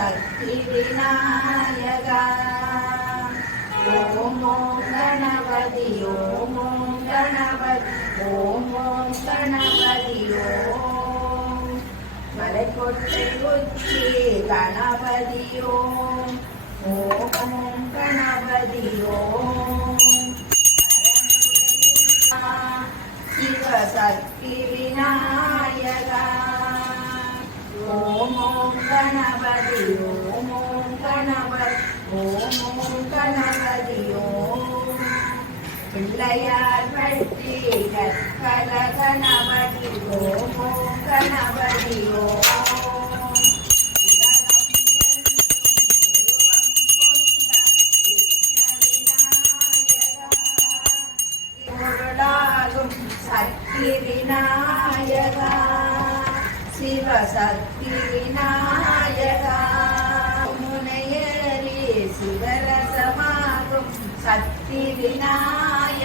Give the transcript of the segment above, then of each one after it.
சிவசக்தி விநாயகா ஓம் ஓம் கணபதி ஓம் ஓம் கணபதி ஓம் ஓம் கணபதி ஓம் மலைக்கொட்டை உச்சி கணபதி ஓம் ஓம் ஓம் கணபதி ஓம் சிவசக்தி விநாயகா ஓம் ஓம் கணபதி ஓம் ஓம் கணபதி ஓம் ஓம் கணபதி ஓம் பிள்ளையார் பற்றி கற்கல கணபதி ஓம் ஓம் கணபதி ஓம் शिवशक्ति विनाय मुनये सुवरसमारु शक्ति विनाय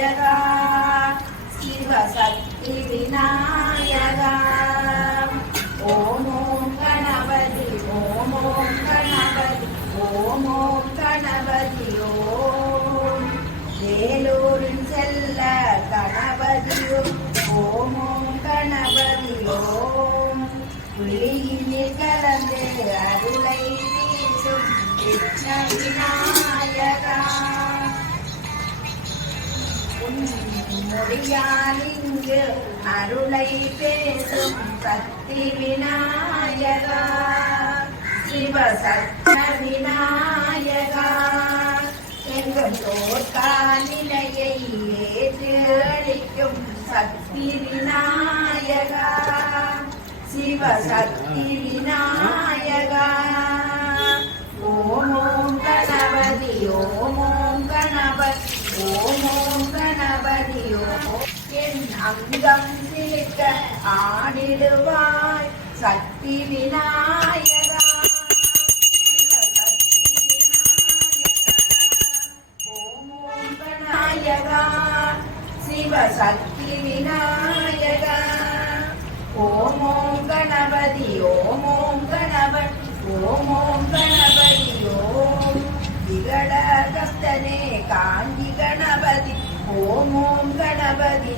शिवशक्ति विनायगा ॐ गणपति ॐ गणपति ॐ गणपति। அருளை வீசும் கிருஷ்ண விநாயகா உன் அருளை பேசும் சக்தி விநாயகா சிவசக்த விநாயகா எங்கும் தோற்கா நிலையை ஏற்று அளிக்கும் சக்தி விநாயகா சிவசக்தி விநாயகா. ஓம் ஓம் கணபதி ஓம் ஓம் கணபதி ஓம் ஓம் கணபதி ஓம் என் அங்கம் சிலிக்க ஆடிடுவாய் சக்தி விநாயகா சிவசக்தி விநாயகா ஓம் ஓம் விநாயகா சிவசக்தி விநாயகா ஓம் ஓம் கணபதி ஓம் ஓம் ஓம் கணபதி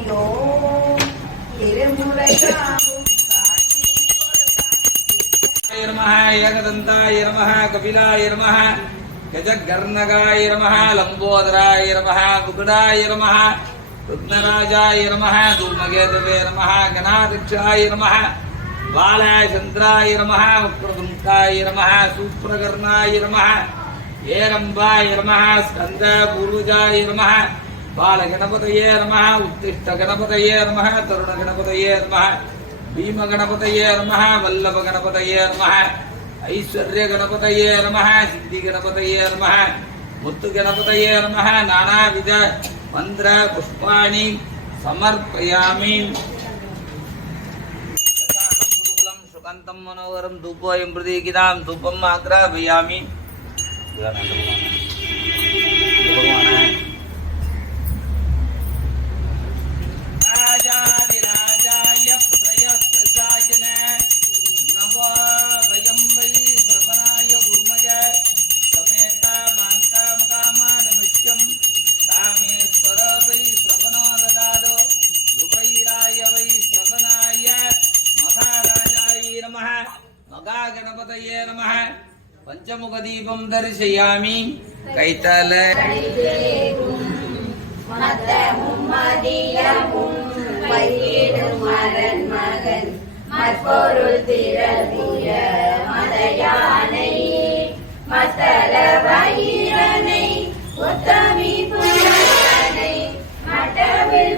ஏகதந்தாய நம கபிலாய நம கஜகர்ணகாய நம லம்போதராய நம குகுடாய நம ருத்னராஜாய நம தூமகேதவே நமः கணாதிக்ஷாய நமः பாலச்சந்திராய நம வக்ரதுண்டாய நம சூப்ரகர்ணாய நம ஏரம்பாய நம ஸ்கந்த பூர்வஜாய நம பாலகணபதையே நம உத்திஷ்ட கணபதையே நம தருண கணபதையே நம பீம கணபதையே நம வல்லப கணபதையே நம ஐஸ்வர்ய கணபதையே நம சித்தி கணபதையே நம முத்து கணபதையே நம நானாவித மந்திர புஷ்பாணி சமர்ப்பயாமி. சுகந்தம் மனோகரம் தூபோயம் பிரதீகிதாம் தூபம் ஆக்ராபயாமி பஞ்சமுக தீபம் தரிசையாமி கைத்தால மகன் மற்பொருள் உத்தமி புலனை மட்டவில்